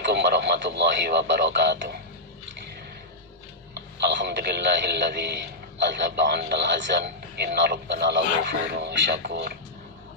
Assalamualaikum warahmatullahi wabarakatuh. Alhamdulillahilladzi azhaba 'annal hazan inna rabbana laghafurun syakur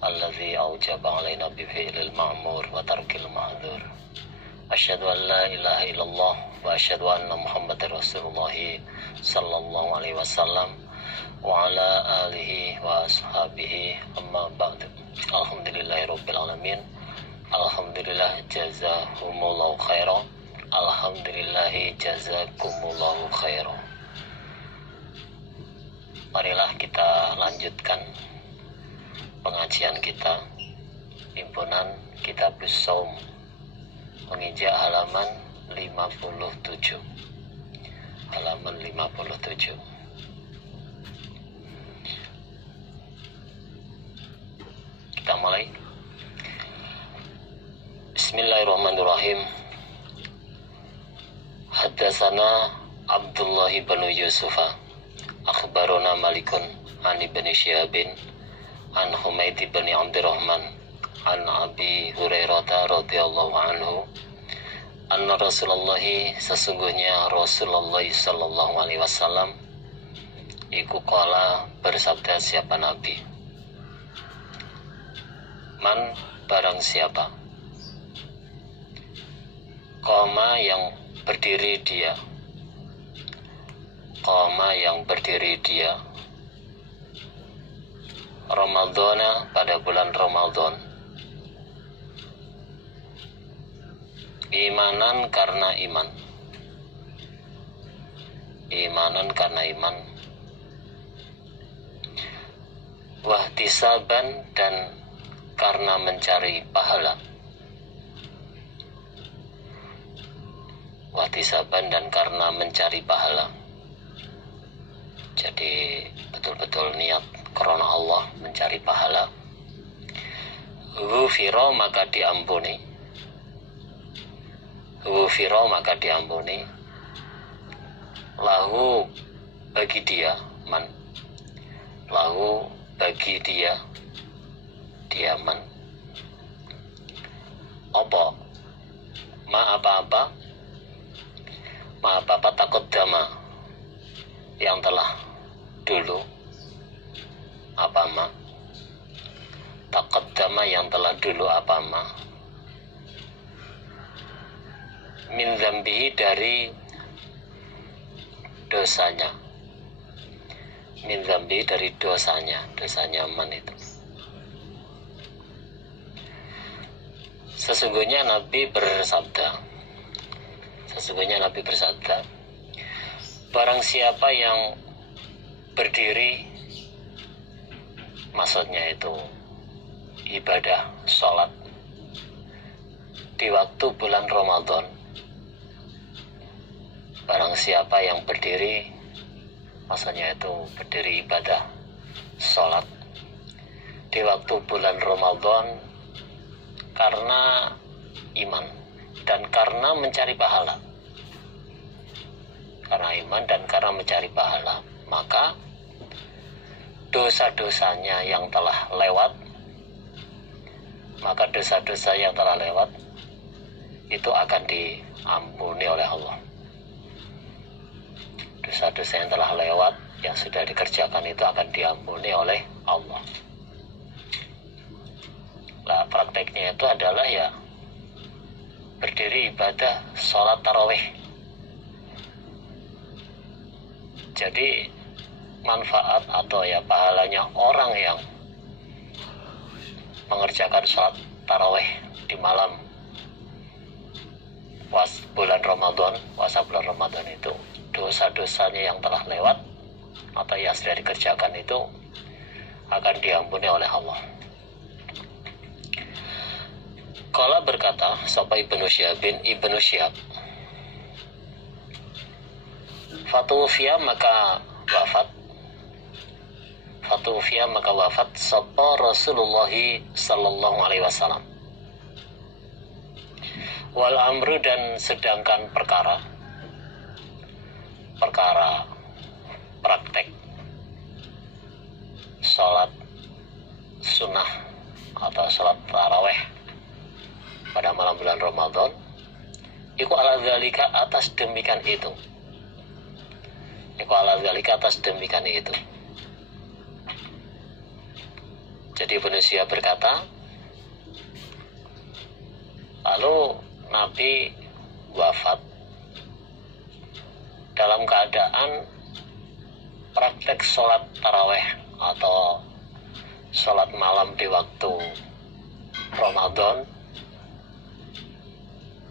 alladzi aujaba 'alaina bi fi'lil ma'mur wa tarkil ma'dzur. Asyhadu an la ilaha illallah wa asyhadu anna Muhammadar Rasulullah sallallahu alaihi wasallam wa ala alihi wa ashabihi amma ba'du. Alhamdulillahirabbil alamin. Alhamdulillah jazakumullahu khairan. Alhamdulillahi jazakumullahu khairan. Marilah kita lanjutkan pengajian kita Himpunan Kitabus Shaum, menginjak halaman 57. Halaman 57. Kita mulai. Bismillahirrahmanirrahim. Haddatsana Abdullah bin Yusufa akhbarana Malikun an ibn Syihabin an Humaid bin Abdurrahman an Abi Hurairah radhiyallahu anhu anna Rasulullah, sesungguhnya Rasulullah sallallahu alaihi wasallam iku qala, bersabda siapa Nabi, man, barang siapa, qama, yang berdiri dia, qama, yang berdiri dia, Ramadhana, pada bulan Ramadan, imanan karena iman, imanan karena iman, wahtisaban, dan karena mencari pahala, wahtisaban, dan karena mencari pahala. Jadi betul-betul niat karena Allah, mencari pahala. Ghufira, maka diampuni. Ghufira, maka diampuni. Lahu, bagi dia, man, lahu, bagi dia, man. Apa? Ma, apa-apa, ma, apa-apa takut dama, yang telah dulu, apa ma, takut dama, yang telah dulu, apa ma, min dzambihi, dari dosanya, min dzambihi, dari dosanya, dosanya man itu. Sesungguhnya Nabi bersabda, barang siapa yang berdiri, maksudnya itu ibadah sholat di waktu bulan Ramadan, barang siapa yang berdiri, maksudnya itu berdiri ibadah sholat di waktu bulan Ramadan karena iman dan karena mencari pahala, karena iman dan karena mencari pahala, maka dosa-dosanya yang telah lewat, maka dosa-dosa yang telah lewat itu akan diampuni oleh Allah. Dosa-dosa yang telah lewat, yang sudah dikerjakan, itu akan diampuni oleh Allah. Nah, prakteknya itu adalah ya berdiri ibadah sholat tarawih. Jadi manfaat atau ya pahalanya orang yang mengerjakan sholat tarawih di malam bulan Ramadan, puasa bulan Ramadan, itu dosa-dosanya yang telah lewat atau yang sudah dikerjakan itu akan diampuni oleh Allah. Qala, berkata sapa Ibnu Syihab, Fatufiya, maka wafat sapa Rasulullah sallallahu alaihi wasallam. Wal amru, dan sedangkan perkara praktek sholat sunnah atau sholat taraweh pada malam bulan Ramadan iku ala dzalika atas demikian itu. Iku ala dzalika atas demikian itu. Jadi Ibnu Syihab berkata, lalu Nabi wafat dalam keadaan praktek sholat taraweh atau sholat malam di waktu Ramadan.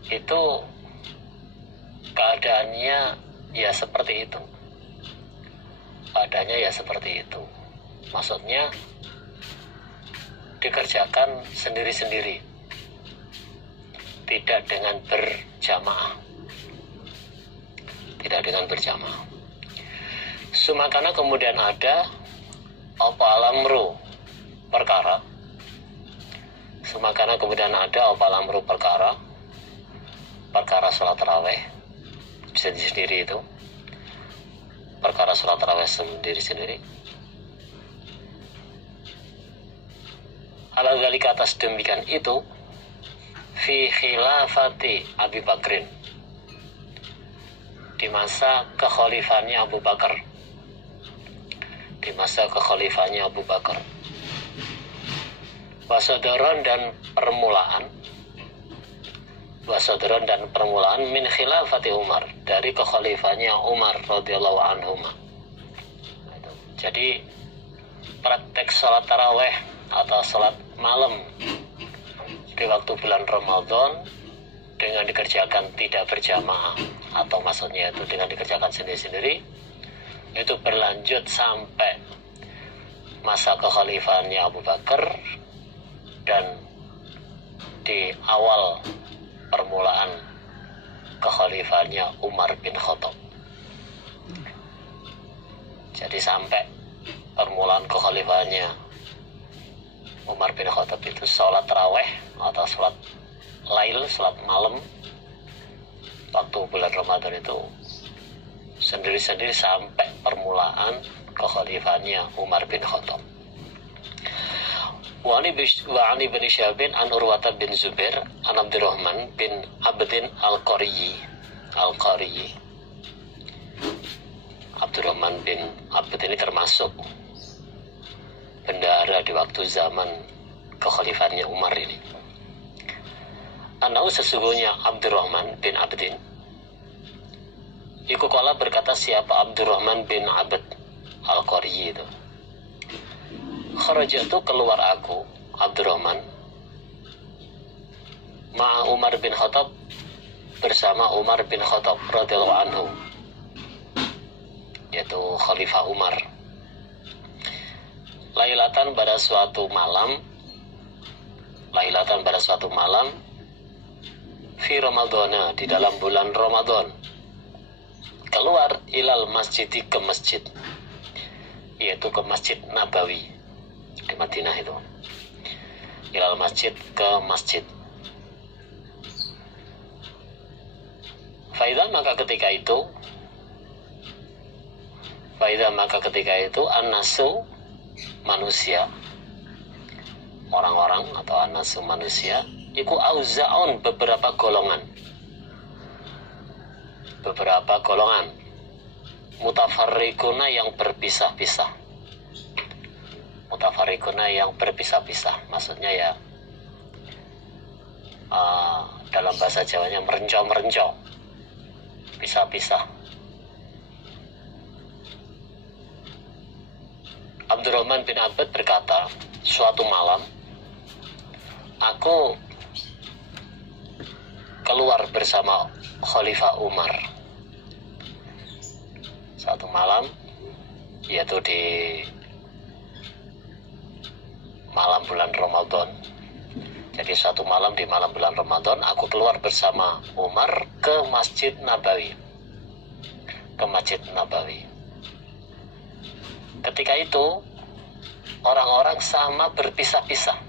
Itu keadaannya ya seperti itu. Keadaannya ya seperti itu. Maksudnya dikerjakan sendiri-sendiri, tidak dengan berjamaah. Tidak dengan berjamaah. Sumakana kemudian ada apa alamru perkara. Sumakana kemudian ada apa alamru perkara sholat taraweh sendiri itu, perkara sholat taraweh sendiri-sendiri. Ala dzalika atas demikian itu, fi khilafati Abi Bakrin, di masa kekhalifannya Abu Bakar, di masa kekhalifannya Abu Bakar. Wasadaron dan permulaan, wasadaron dan permulaan min khilafati Umar, dari kekhalifannya Umar radhiyallahu anhu. Jadi praktek sholat taraweh atau sholat malam di waktu bulan Ramadan dengan dikerjakan tidak berjamaah, atau maksudnya itu dengan dikerjakan sendiri-sendiri, itu berlanjut sampai masa kekhalifahannya Abu Bakar dan di awal permulaan kekhalifahannya Umar bin Khattab. Jadi sampai permulaan kekhalifahannya Umar bin Khattab itu sholat taraweh atau sholat lail, sholat malam waktu bulan Ramadan itu sendiri-sendiri sampai permulaan kekhalifahannya Umar bin Khattab. Wa ani bin Syihab an Urwata bin Zubair an Abdurrahman bin Abdin al-Qariyi. Abdurrahman bin Abd ini termasuk bendahara di waktu zaman kekhalifahannya Umar ini. Anau sesungguhnya Abdurrahman bin Abdin iku kala berkata, siapa Abdurrahman bin Abd al-Qariyi itu, kharajatu keluar aku Abdurrahman ma Umar bin Khattab, bersama Umar bin Khattab radhiyallahu anhu, yaitu Khalifah Umar, lailatan pada suatu malam fi Ramadana, di dalam bulan Ramadan, keluar ilal masjidi, ke masjid, yaitu ke Masjid Nabawi di Madinah itu, ilal masjid, ke masjid. Faidah maka ketika itu an-nasu manusia, orang-orang atau an-nasu manusia, iku auza'un beberapa golongan, mutafarriquna yang berpisah-pisah. Maksudnya ya dalam bahasa Jawanya merencau, pisah-pisah. Abdurrahman bin Abd berkata, suatu malam aku keluar bersama Khalifah Umar. Suatu malam, yaitu di malam bulan Ramadan. Jadi suatu malam di malam bulan Ramadan, aku keluar bersama Umar ke Masjid Nabawi. Ketika itu orang-orang sama berpisah-pisah,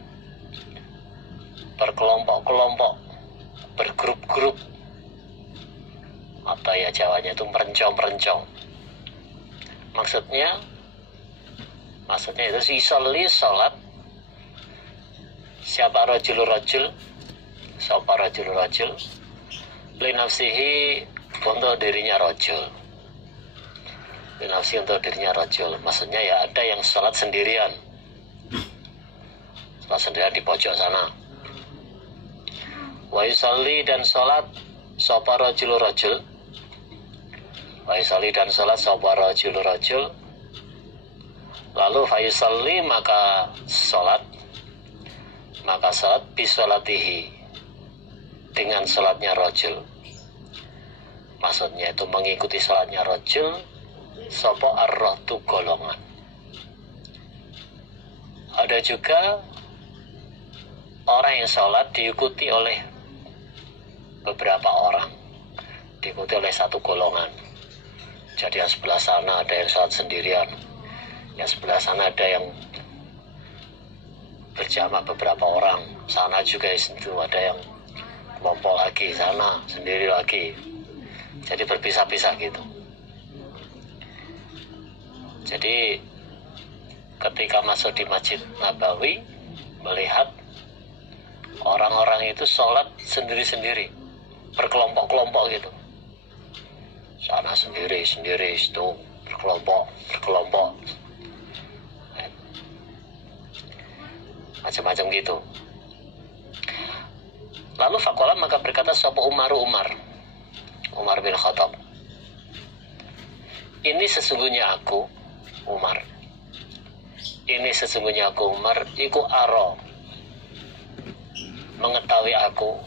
berkelompok-kelompok, bergrup-grup, atau ya Jawanya itu merencong. Maksudnya itu isolasi sholat siapa rajul linafsihi untuk dirinya rajul. Linafsihi untuk dirinya rajul. Maksudnya ya ada yang sholat sendirian. Sholat sendirian di pojok sana. Wa yusalli dan sholat sapa rajul rajul. Wa yusalli dan sholat sapa rajul rajul. Lalu fa yusalli maka sholat bisolatihi dengan sholatnya rajul. Maksudnya itu mengikuti sholatnya rajul sopo ar-rahtu golongan. Ada juga orang yang sholat diikuti oleh beberapa orang, diikuti oleh satu golongan. Jadi yang sebelah sana ada yang sholat sendirian, yang sebelah sana ada yang berjamaah beberapa orang, sana juga itu ada yang kelompok lagi, sana sendiri lagi. Jadi berpisah-pisah gitu. Jadi ketika masuk di Masjid Nabawi, melihat orang-orang itu sholat sendiri-sendiri, berkelompok-kelompok gitu. Sana sendiri-sendiri, itu berkelompok. Macam-macam gitu. Lalu faqala maka berkata sapa Umar bin Khattab, ini sesungguhnya aku Umar, iku aro, mengetahui aku,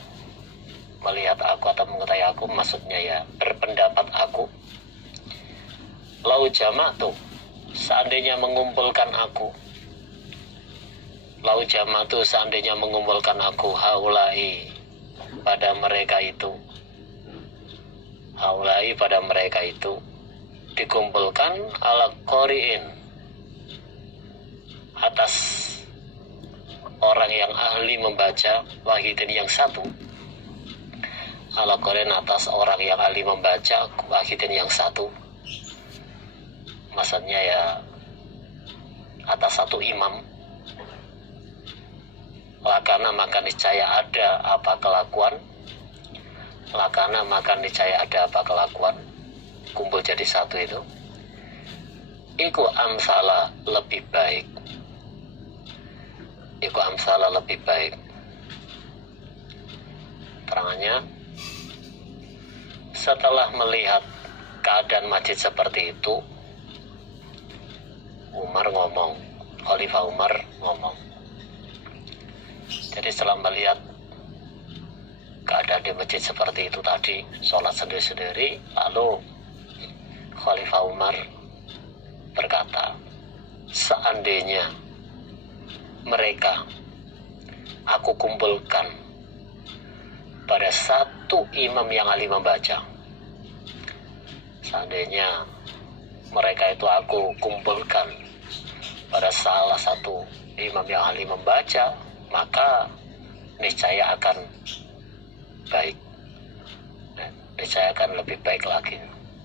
melihat aku atau mengetahui aku, maksudnya ya berpendapat aku, lau jama'tu, seandainya mengumpulkan aku, haulai pada mereka itu, dikumpulkan ala qori'in, atas orang yang ahli membaca, wahidin yang satu, ala qori'in atas orang yang ahli membaca, wahidin yang satu, maksudnya ya atas satu imam, lakana maka niscaya ada apa kelakuan, kumpul jadi satu itu, iku amsala lebih baik. Terangannya, setelah melihat keadaan masjid seperti itu, Khalifah Umar ngomong. Jadi setelah melihat keadaan di masjid seperti itu tadi, sholat sendiri-sendiri, lalu Khalifah Umar berkata, seandainya mereka aku kumpulkan pada satu imam yang ahli membaca, seandainya mereka itu aku kumpulkan pada salah satu imam yang ahli membaca, maka niscaya akan baik, niscaya akan lebih baik lagi,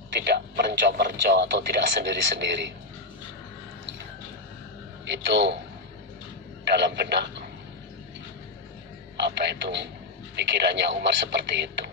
tidak merencong-merencong atau tidak sendiri-sendiri. Itu dalam benak pikirannya Umar seperti itu.